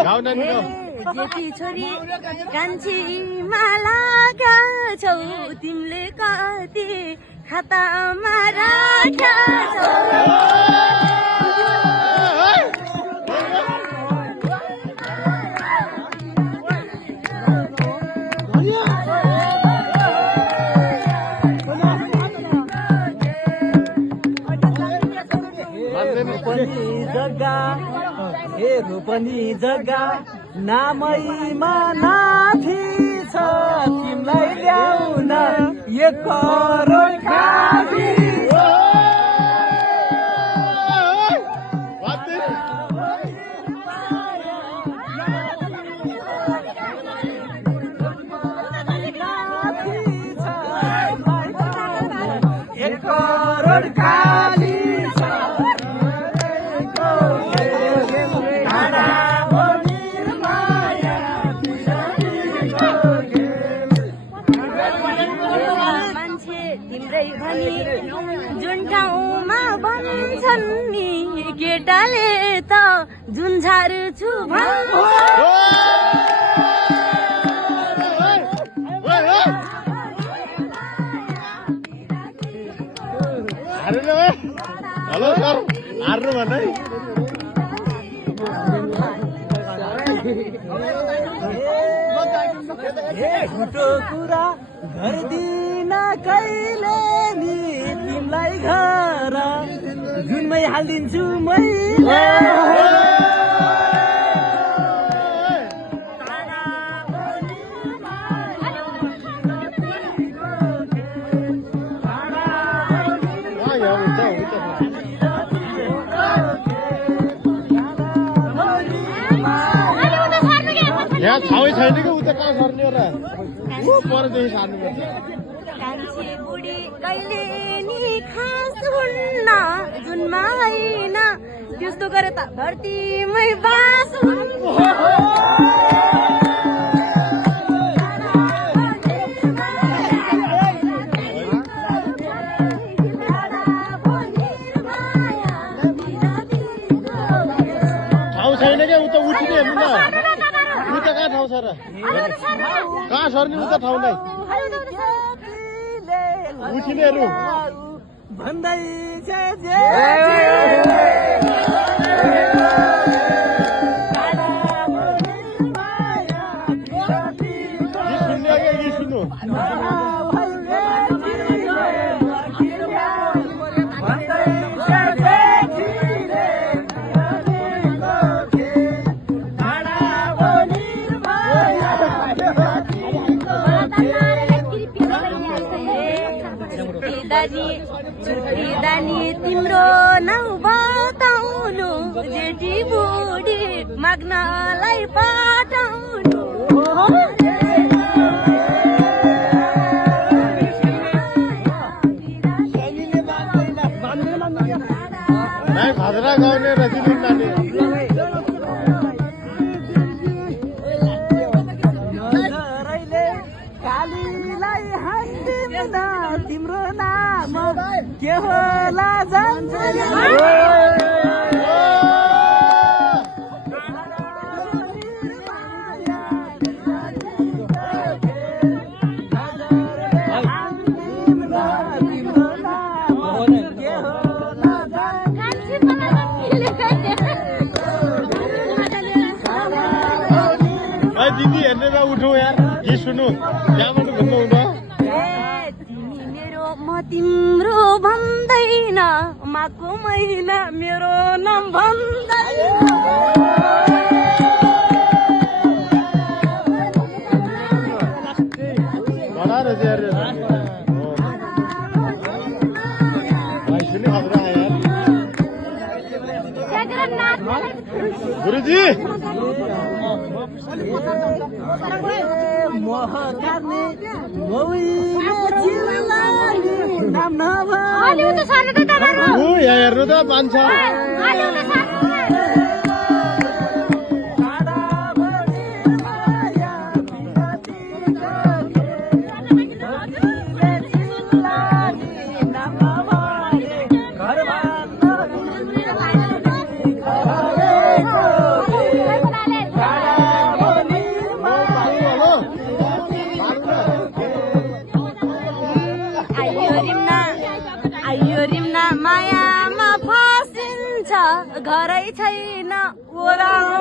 जेठी छोरी कान्छी मालाका छौ तिमीले कति खातामा राख्या छौ पनि जग्गा नामैमा नाथी छ तिमीलाई ल्याउन 1 करोड खाबी जुन ठाउँमा भन्छन् नि केटाले त जुन्झार छु हेलो सर हार्नु भन्दै झुटो कुरा गर्दिन कहिले नि तिमीलाई घर जुनमै हालिदिन्छु मैले यहाँ छाउै छैन कि उता कहाँ सर्ने होला परदेखि सार्नुपर्छ कान्छी बुढी कहिले नि खास हुन्न जुनमा होइन त्यस्तो गरे त धरतीमै बास ठाउँ छैन क्या उता उठिने हेर्नु न उता कहाँ ठाउँ छ र कहाँ सर्ने उता ठाउँ नै उठिनेहरू भन्दै सुन्नु छुट्टी दानी तिम्रो नाउ बताउनु जेठी बुढी माग्नलाई पठाउनु भाद्रा गाउने रजिनी नानी तिम्रो नाम के होला जान्छ दिदी हेर्ने उठौ यार गीत सुन्नु त्यहाँबाट घुम्नु हुँदा म तिम्रो भन्दैन माको महिना मेरो नाम भन्दैन गुरुजी हेर्नु त मान्छ मायामा फसिन्छ घरै छैन ओरालो